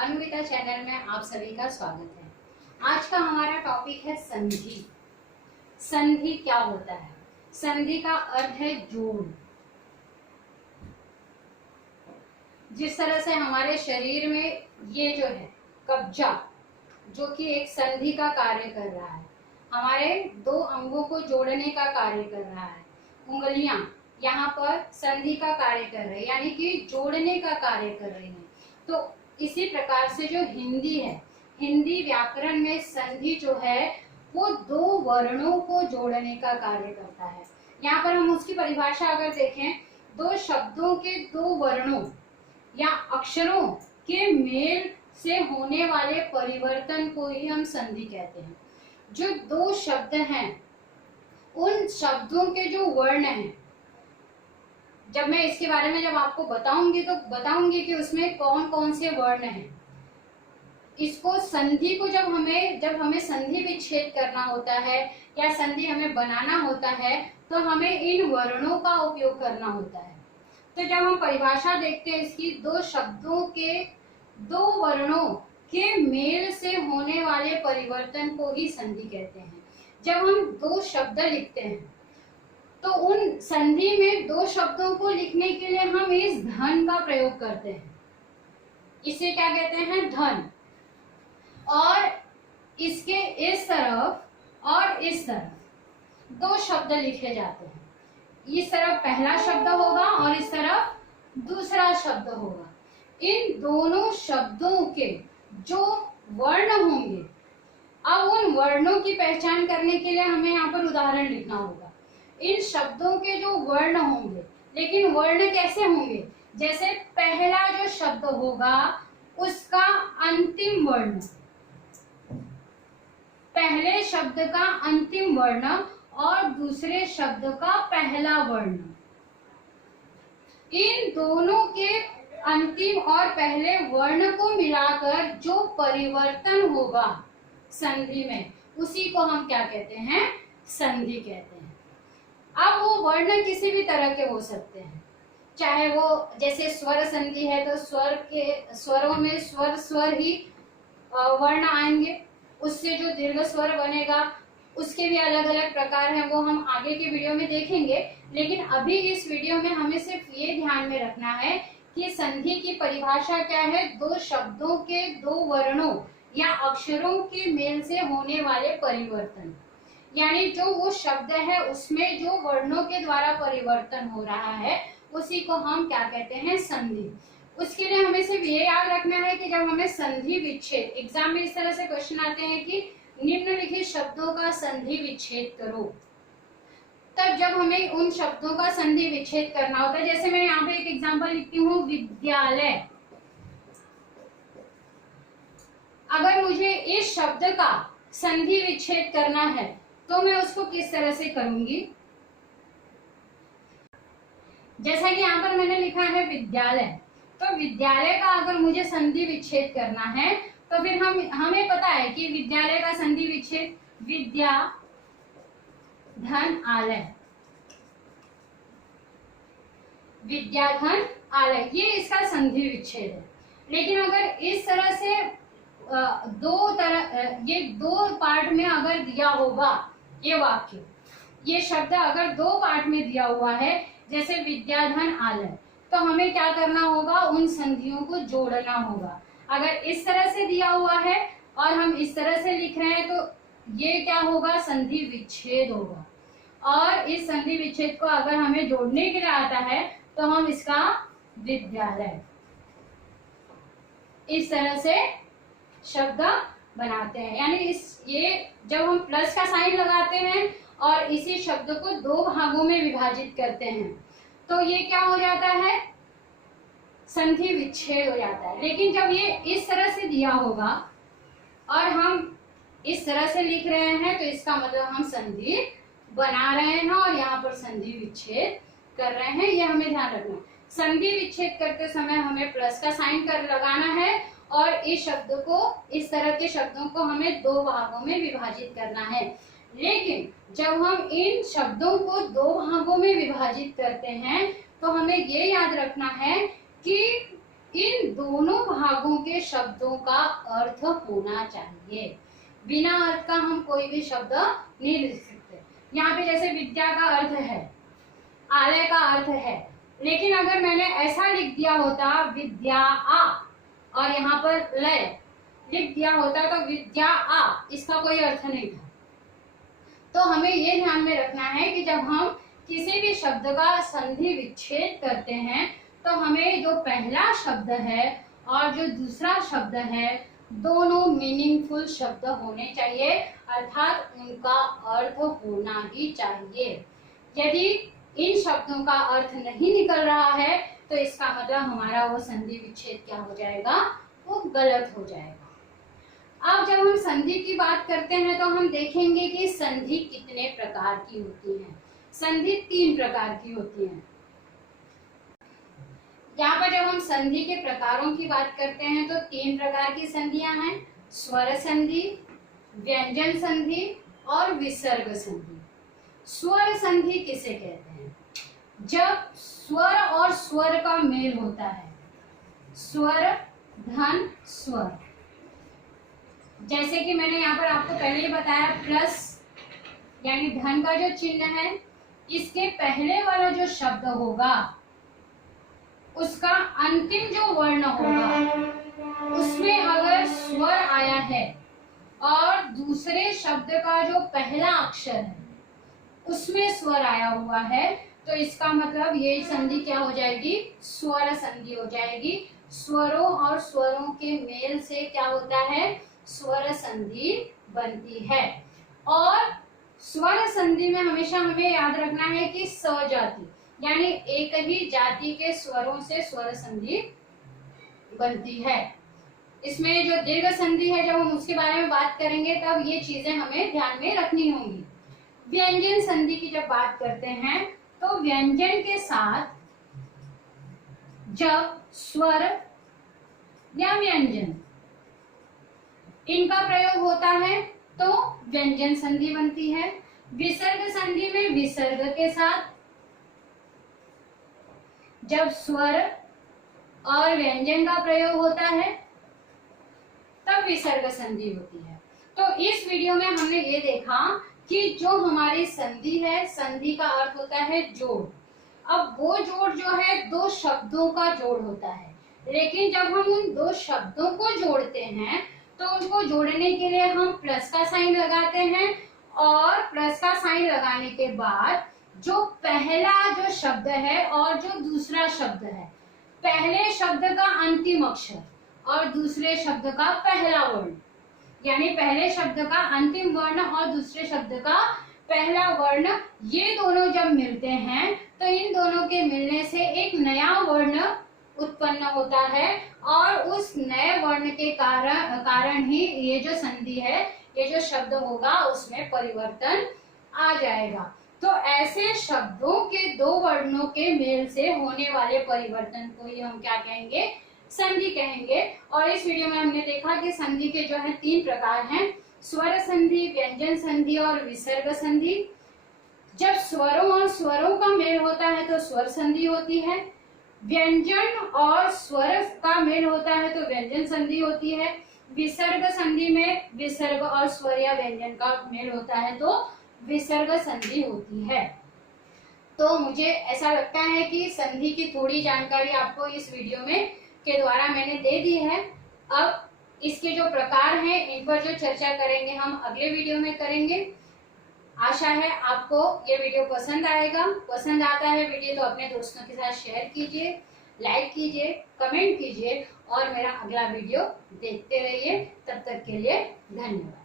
अनुविता channel में आप सभी का स्वागत है। आज का हमारा टॉपिक है संधि। संधि क्या होता है? संधि का अर्थ है जोड़। जिस तरह से हमारे शरीर में ये जो है कब्जा, जो कि एक संधि का कार्य कर रहा है, हमारे दो अंगों को जोड़ने का कार्य कर रहा है। उंगलियां यहाँ पर संधि का कार्य कर रहे हैं, यानी कि जोड़ने का कार्य कर रही हैं। तो इसी प्रकार से जो हिंदी है, हिंदी व्याकरण में संधि जो है वो दो वर्णों को जोड़ने का कार्य करता है। यहाँ पर हम उसकी परिभाषा अगर देखें, दो शब्दों के दो वर्णों या अक्षरों के मेल से होने वाले परिवर्तन को ही हम संधि कहते हैं। जो दो शब्द हैं, उन शब्दों के जो वर्ण हैं, जब मैं इसके बारे में जब आपको बताऊंगी तो बताऊंगी कि उसमें कौन कौन से वर्ण हैं। इसको संधि को जब हमें संधि विच्छेद करना होता है या संधि हमें बनाना होता है, तो हमें इन वर्णों का उपयोग करना होता है। तो जब हम परिभाषा देखते हैं इसकी, दो शब्दों के दो वर्णों के मेल से होने वाले परिवर्तन को ही संधि कहते हैं। जब हम दो शब्द लिखते हैं तो उन संधि में दो शब्दों को लिखने के लिए हम इस धन का प्रयोग करते हैं। इसे क्या कहते हैं? धन। और इसके इस तरफ और इस तरफ दो शब्द लिखे जाते हैं। इस तरफ पहला शब्द होगा और इस तरफ दूसरा शब्द होगा। इन दोनों शब्दों के जो वर्ण होंगे, अब उन वर्णों की पहचान करने के लिए हमें यहाँ पर उदाहरण लिखना होगा। इन शब्दों के जो वर्ण होंगे, लेकिन वर्ण कैसे होंगे? जैसे पहला जो शब्द होगा उसका अंतिम वर्ण, पहले शब्द का अंतिम वर्ण और दूसरे शब्द का पहला वर्ण, इन दोनों के अंतिम और पहले वर्ण को मिलाकर जो परिवर्तन होगा संधि में, उसी को हम क्या कहते हैं? संधि कहते हैं। अब वो वर्ण किसी भी तरह के हो सकते हैं, चाहे वो जैसे स्वर संधि है तो स्वरों में स्वर ही वर्ण आएंगे, उससे जो दीर्घ स्वर बनेगा उसके भी अलग अलग प्रकार हैं, वो हम आगे के वीडियो में देखेंगे। लेकिन अभी इस वीडियो में हमें सिर्फ ये ध्यान में रखना है कि संधि की परिभाषा क्या है? दो शब्दों के दो वर्णों या अक्षरों के मेल से होने वाले परिवर्तन, यानी जो वो शब्द है उसमें जो वर्णों के द्वारा परिवर्तन हो रहा है, उसी को हम क्या कहते हैं? संधि। उसके लिए हमें सिर्फ ये याद रखना है कि जब हमें संधि विच्छेद, एग्जाम में इस तरह से क्वेश्चन आते हैं कि निम्नलिखित शब्दों का संधि विच्छेद करो, तब जब हमें उन शब्दों का संधि विच्छेद करना होता है, जैसे मैं यहाँ पे एक एग्जांपल लिखती हूँ, विद्यालय। अगर मुझे इस शब्द का संधि विच्छेद करना है तो मैं उसको किस तरह से करूंगी? जैसा कि यहाँ पर मैंने लिखा है विद्यालय, तो विद्यालय का अगर मुझे संधि विच्छेद करना है तो फिर हमें पता है कि विद्यालय का संधि विच्छेद विद्या धन आलय, विद्या धन आलय, ये इसका संधि विच्छेद है। लेकिन अगर इस तरह से ये दो पार्ट में अगर दिया होगा ये वाक्य, ये शब्द अगर दो पार्ट में दिया हुआ है, जैसे विद्या धन आलय, तो हमें क्या करना होगा? उन संधियों को जोड़ना होगा। अगर इस तरह से दिया हुआ है और हम इस तरह से लिख रहे हैं तो ये क्या होगा? संधि विच्छेद होगा। और इस संधि विच्छेद को अगर हमें जोड़ने के लिए आता है तो हम इसका विद्यालय इस तरह से शब्द बनाते हैं। यानी ये जब हम प्लस का साइन लगाते हैं और इसी शब्द को दो भागों में विभाजित करते हैं तो ये क्या हो जाता है? संधि विच्छेद हो जाता है। लेकिन जब ये इस तरह से दिया होगा और हम इस तरह से लिख रहे हैं तो इसका मतलब हम संधि बना रहे हैं और यहाँ पर संधि विच्छेद कर रहे हैं, ये हमें ध्यान रखना है। संधि विच्छेद करते समय हमें प्लस का साइन लगाना है और इस शब्द को, इस तरह के शब्दों को हमें दो भागों में विभाजित करना है। लेकिन जब हम इन शब्दों को दो भागों में विभाजित करते हैं तो हमें ये याद रखना है कि इन दोनों भागों के शब्दों का अर्थ होना चाहिए। बिना अर्थ का हम कोई भी शब्द नहीं लिख सकते। यहाँ पे जैसे विद्या का अर्थ है, आलय का अर्थ है, लेकिन अगर मैंने ऐसा लिख दिया होता विद्या आ और यहाँ पर लय लिख दिया होता तो विद्या आ, इसका कोई अर्थ नहीं था। तो हमें ये ध्यान में रखना है कि जब हम किसी भी शब्द का संधि विच्छेद करते हैं तो हमें जो पहला शब्द है और जो दूसरा शब्द है दोनों मीनिंगफुल शब्द होने चाहिए, अर्थात उनका अर्थ होना ही चाहिए। यदि इन शब्दों का अर्थ नहीं निकल रहा है तो इसका मतलब हमारा वो संधि विच्छेद क्या हो जाएगा, वो गलत हो जाएगा। अब जब हम संधि की बात करते हैं तो हम देखेंगे कि संधि कितने प्रकार की होती है। संधि 3 प्रकार की होती है। यहाँ पर जब हम संधि के प्रकारों की बात करते हैं तो 3 प्रकार की संधियां हैं, स्वर संधि, व्यंजन संधि और विसर्ग संधि। स्वर संधि किसे कहते हैं? जब स्वर और स्वर का मेल होता है, स्वर धन स्वर, जैसे कि मैंने यहाँ पर आपको पहले ही बताया प्लस यानी धन का जो चिन्ह है, इसके पहले वाला जो शब्द होगा उसका अंतिम जो वर्ण होगा उसमें अगर स्वर आया है और दूसरे शब्द का जो पहला अक्षर है उसमें स्वर आया हुआ है तो इसका मतलब ये संधि क्या हो जाएगी, स्वर संधि हो जाएगी। स्वरों और स्वरों के मेल से क्या होता है, स्वर संधि बनती है। और स्वर संधि में हमेशा हमें याद रखना है कि सजाति यानी एक ही जाति के स्वरों से स्वर संधि बनती है। इसमें जो दीर्घ संधि है जब हम उसके बारे में बात करेंगे तब ये चीजें हमें ध्यान में रखनी होंगी। व्यंजन संधि की जब बात करते हैं तो व्यंजन के साथ जब स्वर या व्यंजन इनका प्रयोग होता है तो व्यंजन संधि बनती है। विसर्ग संधि में विसर्ग के साथ जब स्वर और व्यंजन का प्रयोग होता है तब विसर्ग संधि होती है। तो इस वीडियो में हमने ये देखा कि जो हमारी संधि है, संधि का अर्थ होता है जोड़। अब वो जोड़ जो है 2 शब्दों का जोड़ होता है, लेकिन जब हम उन 2 शब्दों को जोड़ते हैं तो उनको जोड़ने के लिए हम प्लस का साइन लगाते हैं और प्लस का साइन लगाने के बाद जो पहला जो शब्द है और जो दूसरा शब्द है, पहले शब्द का अंतिम अक्षर और दूसरे शब्द का पहला वर्ण, यानी पहले शब्द का अंतिम वर्ण और दूसरे शब्द का पहला वर्ण, ये दोनों जब मिलते हैं तो इन दोनों के मिलने से एक नया वर्ण उत्पन्न होता है और उस नए वर्ण के कारण ही ये जो संधि है, ये जो शब्द होगा उसमें परिवर्तन आ जाएगा। तो ऐसे शब्दों के 2 वर्णों के मेल से होने वाले परिवर्तन को ही हम क्या कहेंगे, संधि कहेंगे। और इस वीडियो में हमने देखा कि संधि के जो है 3 प्रकार हैं, स्वर संधि, व्यंजन संधि और विसर्ग संधि। जब स्वरों और स्वरों का मेल होता है तो स्वर संधि होती है, व्यंजन और स्वर का मेल होता है तो व्यंजन संधि होती है, विसर्ग संधि में विसर्ग और स्वर या व्यंजन का मेल होता है तो विसर्ग संधि होती है। तो मुझे ऐसा लगता है कि संधि की थोड़ी जानकारी आपको इस वीडियो में के द्वारा मैंने दे दी है। अब इसके जो प्रकार हैं इन पर जो चर्चा करेंगे हम अगले वीडियो में करेंगे। आशा है आपको ये वीडियो पसंद आएगा। पसंद आता है वीडियो तो अपने दोस्तों के साथ शेयर कीजिए, लाइक कीजिए, कमेंट कीजिए और मेरा अगला वीडियो देखते रहिए। तब तक के लिए धन्यवाद।